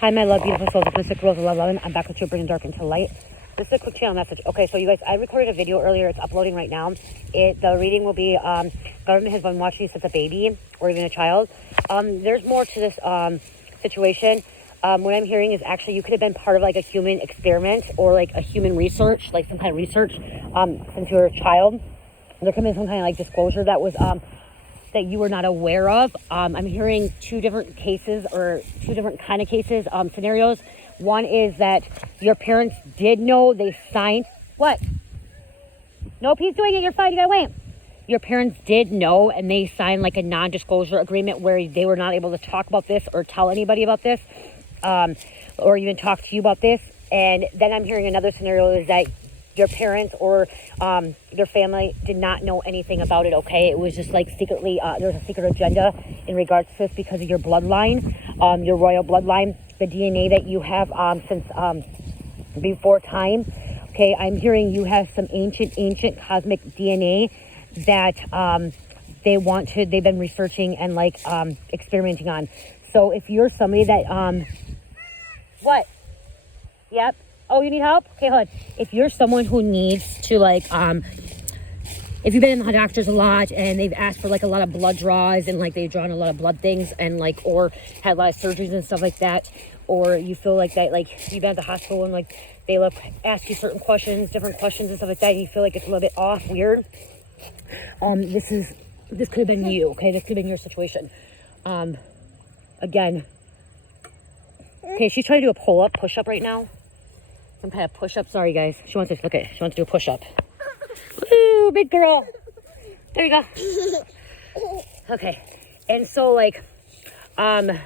Hi, my love, beautiful souls, Mystic Rose, love. I'm back with you, bringing dark into light. This is a quick channel message. Okay, so you guys, I recorded a video earlier. It's uploading right now. The reading will be, government has been watching you since a baby or even a child. There's more to this situation. What I'm hearing is actually you could have been part of like a human experiment or like a human research, like some kind of research since you were a child. There could have been some kind of like disclosure that was that you were not aware of. I'm hearing two different cases or two different kind of cases, scenarios. One is that your parents did know, they signed. What? Nope, he's doing it, you're fine, you gotta wait. Your parents did know and they signed like a non-disclosure agreement where they were not able to talk about this or tell anybody about this, or even talk to you about this. And then I'm hearing another scenario is that your parents or their family did not know anything about it, okay? It was just like secretly, there was a secret agenda in regards to this because of your bloodline, your royal bloodline, the DNA that you have since before time, okay? I'm hearing you have some ancient cosmic DNA that they've been researching and like experimenting on. So if you're somebody that, what? Yep. Oh, you need help? Okay, hold on. If you're someone who needs to like, if you've been in the doctors a lot and they've asked for like a lot of blood draws and like they've drawn a lot of blood things and like, or had a lot of surgeries and stuff like that, or you feel like that, like you've been at the hospital and like they ask you certain questions, different questions and stuff like that, and you feel like it's a little bit off, weird. This could have been you, okay? This could have been your situation. Again, okay, she's trying to do a push-up right now. Some kind of push-up. Sorry, guys. She wants to look at. She wants to do a push-up. Woo, big girl. There you go. Okay, and so like, I'm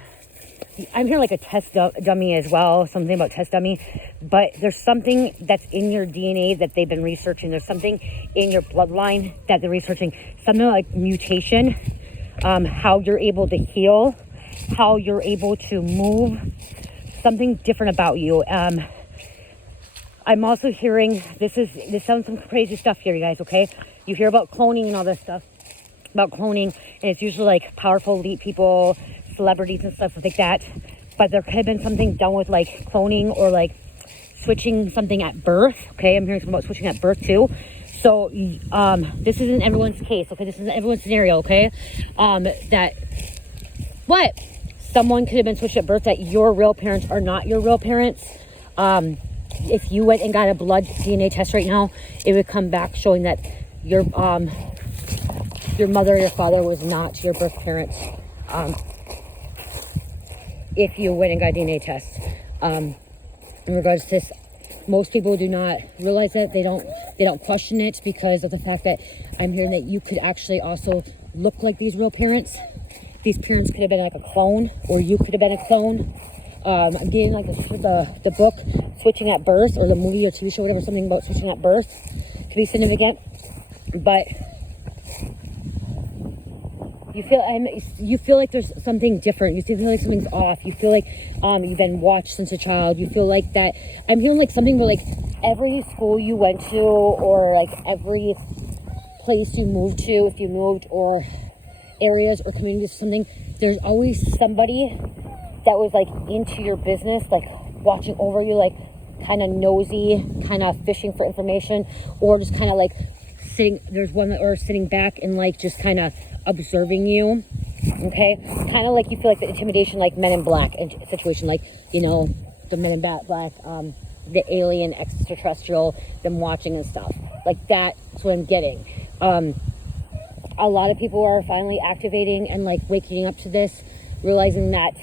hearing like a test dummy as well. Something about test dummy, but there's something that's in your DNA that they've been researching. There's something in your bloodline that they're researching. Something like mutation, how you're able to heal, how you're able to move. Something different about you. I'm also hearing, this sounds some crazy stuff here, you guys, okay? You hear about cloning and all this stuff, about cloning, and it's usually like powerful elite people, celebrities and stuff like that. But there could have been something done with like cloning or like switching something at birth, okay? I'm hearing something about switching at birth too. So this isn't everyone's case, okay? This isn't everyone's scenario, okay? That, what? Someone could have been switched at birth that your real parents are not your real parents. If you went and got a blood DNA test right now, it would come back showing that your mother or your father was not your birth parents. If you went and got a DNA test, in regards to this, most people do not realize that. They don't question it because of the fact that I'm hearing that you could actually also look like these real parents. These parents could have been like a clone, or you could have been a clone. I'm getting like the book Switching at Birth, or the movie or TV show, whatever, something about switching at birth to be significant. But you feel like there's something different. You feel like something's off. You feel like you've been watched since a child. You feel like that. I'm hearing like something where like every school you went to, or like every place you moved to, if you moved, or areas or communities or something, there's always somebody that was like into your business, like watching over you, like kind of nosy, kind of fishing for information, or just kind of like sitting back and like just kind of observing you, okay? Kind of like you feel like the intimidation, like Men in Black situation, like, you know, the Men in Black, the alien extraterrestrial, them watching and stuff like that. That's what I'm getting. A lot of people are finally activating and like waking up to this, realizing that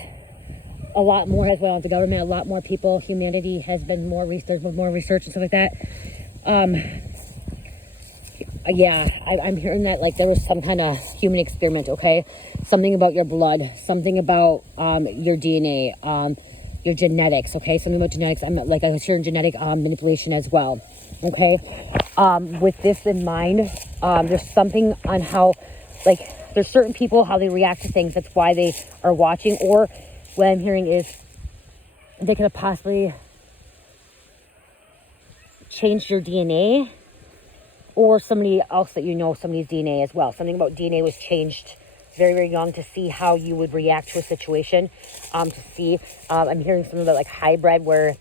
a lot more has went on with the government. A lot more people, humanity has been more research, more research and stuff like that. Yeah, I'm hearing that like there was some kind of human experiment, okay? Something about your blood, something about your DNA, your genetics, okay? Something about genetics. I was hearing genetic manipulation as well, okay? With this in mind, there's something on how, like, there's certain people, how they react to things. That's why they are watching. Or what I'm hearing is they could have possibly changed your DNA, or somebody else that you know, somebody's DNA as well. Something about DNA was changed very, very young, to see how you would react to a situation. To see, I'm hearing some of the like hybrid where,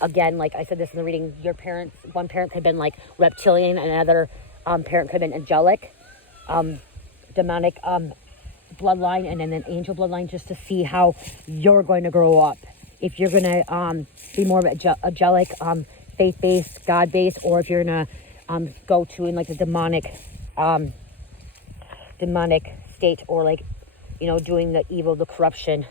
again, like I said this in the reading, your parents, one parent could have been like reptilian, and another parent could have been angelic, demonic bloodline, and then an angel bloodline, just to see how you're going to grow up. If you're going to be more of angelic, faith-based, God-based, or if you're going to go to in like the demonic state, or like, you know, doing the evil, the corruption,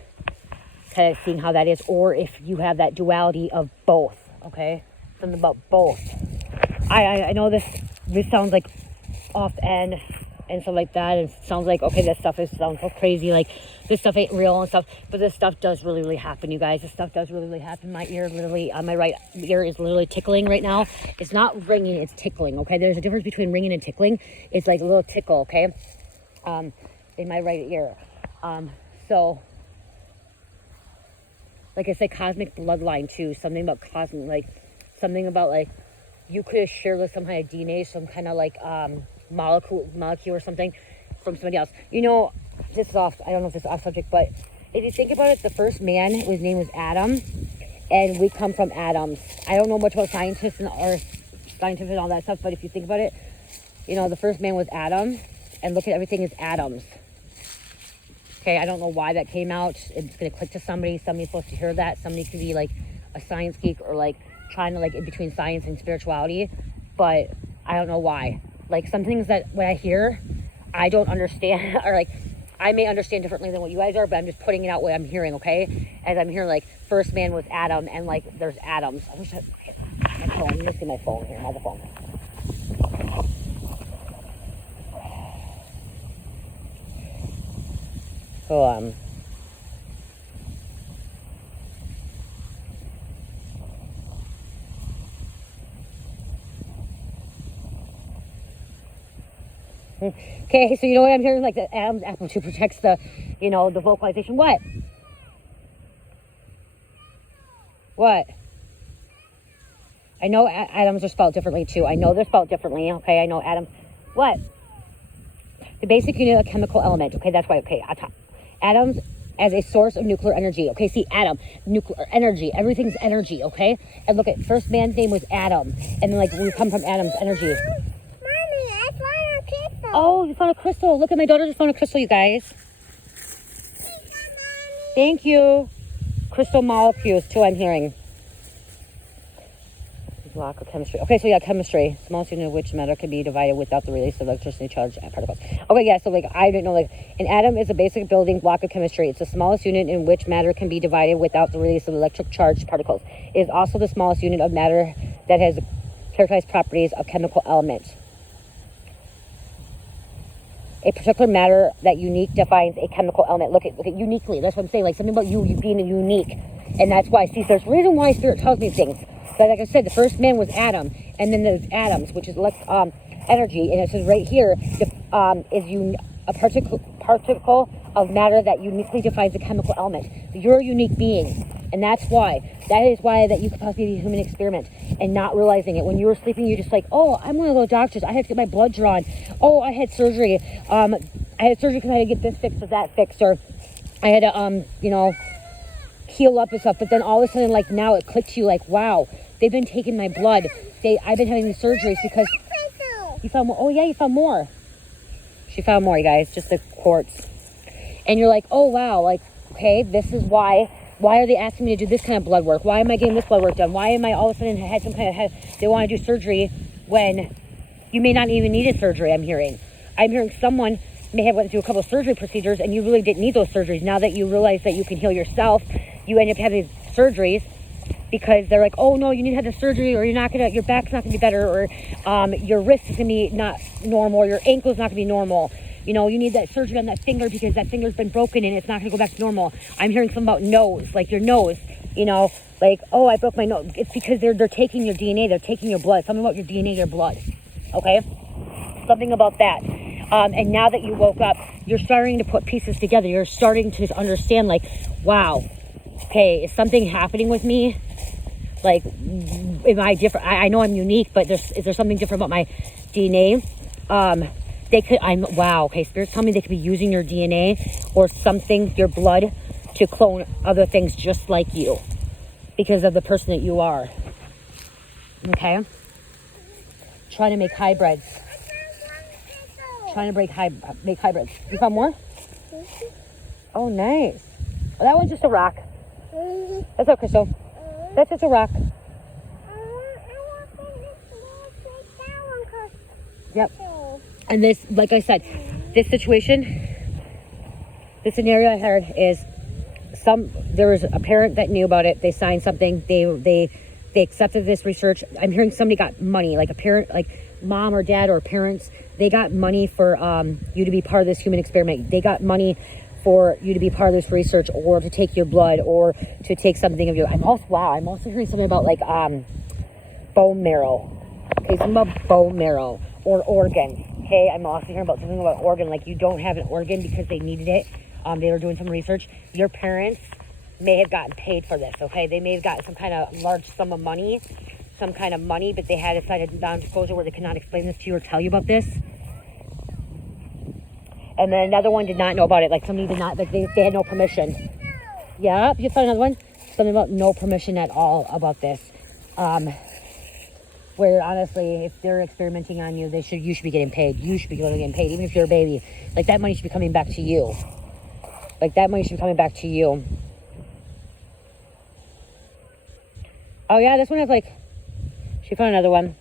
kind of seeing how that is, or if you have that duality of both. Okay, something about both. I know this sounds like off end and stuff like that, and it sounds like, okay, this stuff sounds so crazy, like this stuff ain't real and stuff, but this stuff does really, really happen, you guys. This stuff does really, really happen. My ear literally, my right ear is literally tickling right now. It's not ringing, it's tickling. Okay, there's a difference between ringing and tickling. It's like a little tickle. Okay, in my right ear. So like I said, cosmic bloodline too. Something about cosmic, like something about like you could have shared with some kind of DNA, some kind of like molecule or something from somebody else. You know, this is off, I don't know if this is off subject, but if you think about it, the first man, his name was Adam, and we come from atoms. I don't know much about scientists and all that stuff, but if you think about it, you know, the first man was Adam, and look at everything as atoms. Okay, I don't know why that came out. It's gonna click to somebody. Somebody's supposed to hear that. Somebody could be like a science geek, or like trying to like in between science and spirituality, but I don't know why. Like some things that when I hear, I don't understand, or like I may understand differently than what you guys are, but I'm just putting it out what I'm hearing. Okay, as I'm hearing like first man was Adam, and like there's atoms. I wish my phone. Let me see my phone here. My phone. So okay, so you know what I'm hearing, like the Adam's apple tree protects the, you know, the vocalization. What? I know atoms are spelled differently too. I know they're spelled differently. Okay, I know Adam. What? The basic unit of chemical element. Okay, that's why. Okay, atoms as a source of nuclear energy. Okay, see, atom, nuclear energy. Everything's energy. Okay, and look at first man's name was Adam, and then like we come from Adam's energy. Mommy, I found a crystal. Oh, you found a crystal. Look at my daughter just found a crystal, you guys. Thank you. Crystal molecules too, I'm hearing. Block of chemistry. Okay, so yeah, chemistry. Smallest unit of which matter can be divided without the release of electricity charge particles. Okay, yeah, so like I didn't know, like an atom is a basic building block of chemistry. It's the smallest unit in which matter can be divided without the release of electric charged particles. It is also the smallest unit of matter that has characterized properties of chemical elements. A particular matter that unique defines a chemical element. Look at uniquely. That's what I'm saying. Like something about you being unique, and that's why. See, there's a reason why Spirit tells me things. But like I said, the first man was Adam, and then there's atoms, which is energy, and it says right here is a particle of matter that uniquely defines a chemical element. You're a unique being, and that's why. That is why that you could possibly be a human experiment and not realizing it. When you were sleeping, you're just like, oh, I'm one of those doctors. I have to get my blood drawn. Oh, I had surgery. I had surgery because I had to get this fixed or that fixed, or I had to, you know, heal up and stuff. But then all of a sudden, like now it clicked to you, like, wow, they've been taking my blood. I've been having these surgeries because you found more. Oh yeah, you found more. She found more, you guys, just the quartz. And you're like, oh wow, like, okay, this is why are they asking me to do this kind of blood work? Why am I getting this blood work done? Why am I all of a sudden had some kind of they want to do surgery when you may not even need a surgery? I'm hearing someone may have went through a couple of surgery procedures and you really didn't need those surgeries. Now that you realize that you can heal yourself, you end up having surgeries because they're like, oh no, you need to have the surgery, or your back's not gonna be better, or your wrist is gonna be not normal, or your ankle's not gonna be normal. You know, you need that surgery on that finger because that finger's been broken and it's not gonna go back to normal. I'm hearing something about nose, like your nose, you know, like, oh, I broke my nose. It's because they're taking your DNA, they're taking your blood. Something about your DNA, your blood. Okay? Something about that. And now that you woke up, you're starting to put pieces together. You're starting to understand, like, wow, okay, is something happening with me? Like, am I different? I know I'm unique, but is there something different about my DNA? they could, wow, okay, Spirit's telling me they could be using your DNA or something, your blood, to clone other things just like you because of the person that you are. Okay? Trying to make hybrids. Trying to make hybrids. You found more? Oh, nice. Well, that one's just a rock. That's okay, Crystal. That's just a rock. Yep. And this, like I said, this situation, the scenario I heard is there was a parent that knew about it. They signed something. They accepted this research. I'm hearing somebody got money, like a parent, like mom or dad or parents. They got money for you to be part of this human experiment. They got money for you to be part of this research, or to take your blood, or to take something of you. I'm also hearing something about like bone marrow. Okay, something about bone marrow or organ. Okay, I'm also hearing about something about organ, like you don't have an organ because they needed it. They were doing some research. Your parents may have gotten paid for this, okay? They may have gotten some kind of large sum of money, but they had a sign of non-disclosure where they cannot explain this to you or tell you about this. And then another one did not know about it, like somebody did not, like they had no permission. Yep, you found another one? Something about no permission at all about this. Where honestly, if they're experimenting on you, you should be getting paid. You should be getting paid, even if you're a baby. Like that money should be coming back to you. Like that money should be coming back to you. Oh yeah, this one has like, she found another one.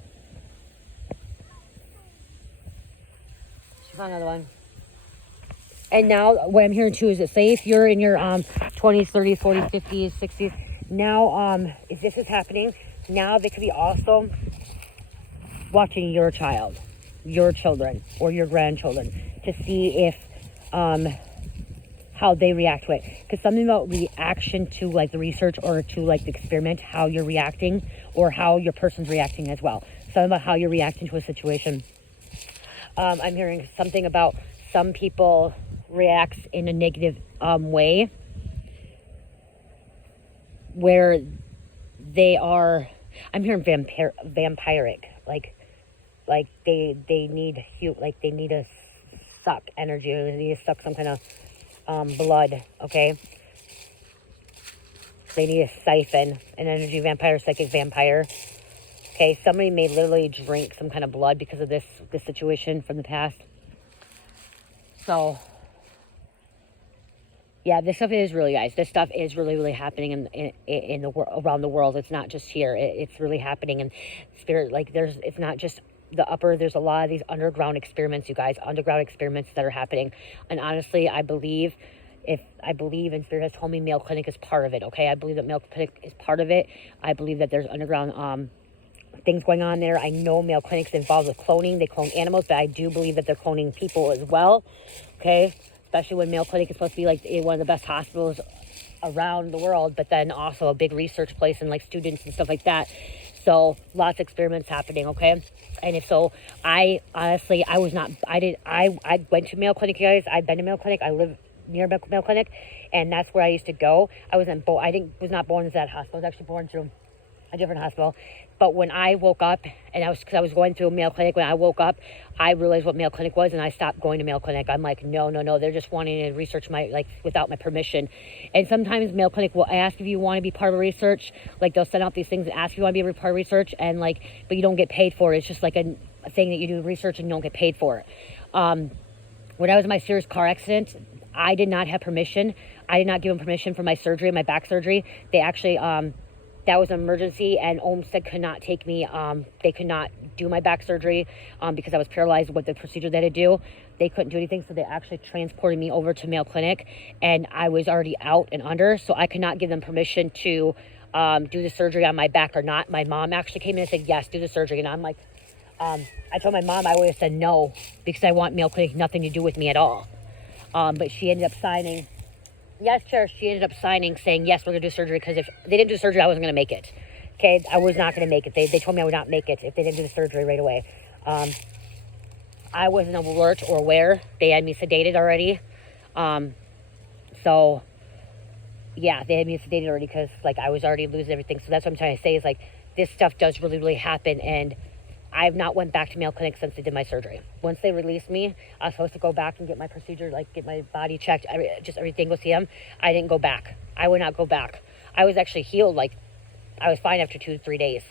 She found another one. And now what I'm hearing too is that, say if you're in your 20s, 30s, 40s, 50s, 60s, now if this is happening, now they could be also watching your child, your children, or your grandchildren to see if how they react to it. Because something about reaction to like the research or to like the experiment, how you're reacting, or how your person's reacting as well. Something about how you're reacting to a situation. I'm hearing something about some people reacts in a negative way, where they are, I'm hearing vampiric, like they need to suck energy, or they need to suck some kind of blood, okay? They need to siphon an energy vampire, psychic vampire. Okay, somebody may literally drink some kind of blood because of this situation from the past. So, yeah, this stuff is really, guys. This stuff is really, really happening in the world, around the world. It's not just here. It's really happening in spirit. Like it's not just the upper. There's a lot of these underground experiments, you guys. Underground experiments that are happening. And honestly, I believe, and Spirit has told me Mayo Clinic is part of it. Okay, I believe that Mayo Clinic is part of it. I believe that there's underground things going on there. I know Mayo Clinic's involved with cloning. They clone animals, but I do believe that they're cloning people as well. Okay, especially when Mayo Clinic is supposed to be like one of the best hospitals around the world, but then also a big research place and like students and stuff like that. So lots of experiments happening. Okay, and if so, I honestly, I went to Mayo Clinic, guys. I've been to Mayo Clinic. I live near Mayo Clinic, and that's where I used to go. I was not born in that hospital. I was actually born through a different hospital. But when I woke up, and because I was going through Mayo Clinic, when I woke up, I realized what Mayo Clinic was, and I stopped going to Mayo Clinic. I'm like, no, they're just wanting to research without my permission. And sometimes Mayo Clinic will ask if you want to be part of research. Like they'll send out these things and ask if you want to be a part of research, and but you don't get paid for it. It's just like a thing that you do research and you don't get paid for it. When I was in my serious car accident, I did not have permission. I did not give them permission for my surgery, my back surgery. They actually, that was an emergency, and Olmsted could not take me. They could not do my back surgery because I was paralyzed with the procedure they had to do. They couldn't do anything, so they actually transported me over to Mayo Clinic, and I was already out and under, so I could not give them permission to do the surgery on my back or not. My mom actually came in and said, yes, do the surgery, and I'm like, I told my mom I would have said no because I want Mayo Clinic nothing to do with me at all. But she ended up signing. Yes, Chair, she ended up signing saying, yes, we're going to do surgery, because if they didn't do surgery, I wasn't going to make it. Okay, I was not going to make it. They told me I would not make it if they didn't do the surgery right away. I wasn't alert or aware. They had me sedated already. So, yeah, they had me sedated already because, I was already losing everything. So that's what I'm trying to say is, this stuff does really, really happen. And I've not went back to Mayo Clinic since they did my surgery. Once they released me, I was supposed to go back and get my procedure, like get my body checked, just everything, go see them. I didn't go back. I would not go back. I was actually healed, like I was fine after 2 to 3 days.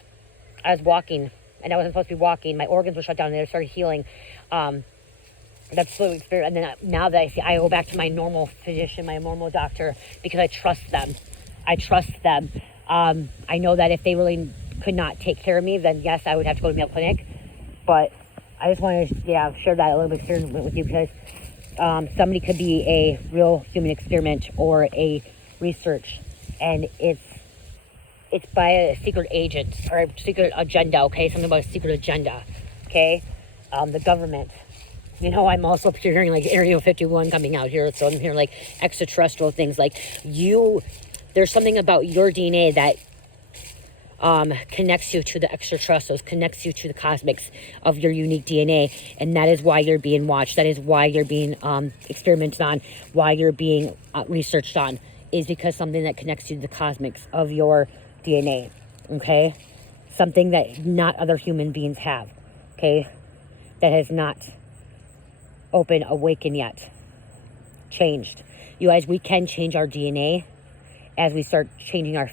I was walking, and I wasn't supposed to be walking. My organs were shut down, and they started healing. That's fluid experience. And then now that I go back to my normal physician, my normal doctor, because I trust them. I trust them. I know that if they really could not take care of me, then yes, I would have to go to Mayo Clinic. But I just wanted to share that a little bit experience with you, because somebody could be a real human experiment or a research, and it's by a secret agent or a secret agenda. Okay, something about a secret agenda. Okay, the government. You know, I'm also hearing like Area 51 coming out here, so I'm hearing like extraterrestrial things. Like there's something about your DNA that connects you to the extraterrestrials, connects you to the cosmics of your unique DNA, and that is why you're being watched. That is why you're being experimented on, why you're being researched on, is because something that connects you to the cosmics of your DNA. Okay, something that not other human beings have. Okay, that has not awakened yet, changed. You guys, we can change our DNA as we start changing our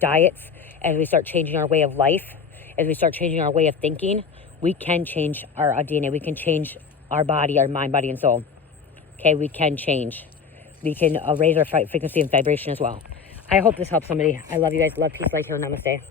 diets, as we start changing our way of life, as we start changing our way of thinking. We can change our DNA. We can change our body, our mind, body, and soul. Okay, we can change. We can raise our frequency and vibration as well. I hope this helps somebody. I love you guys. Love, peace, light, healing. Namaste.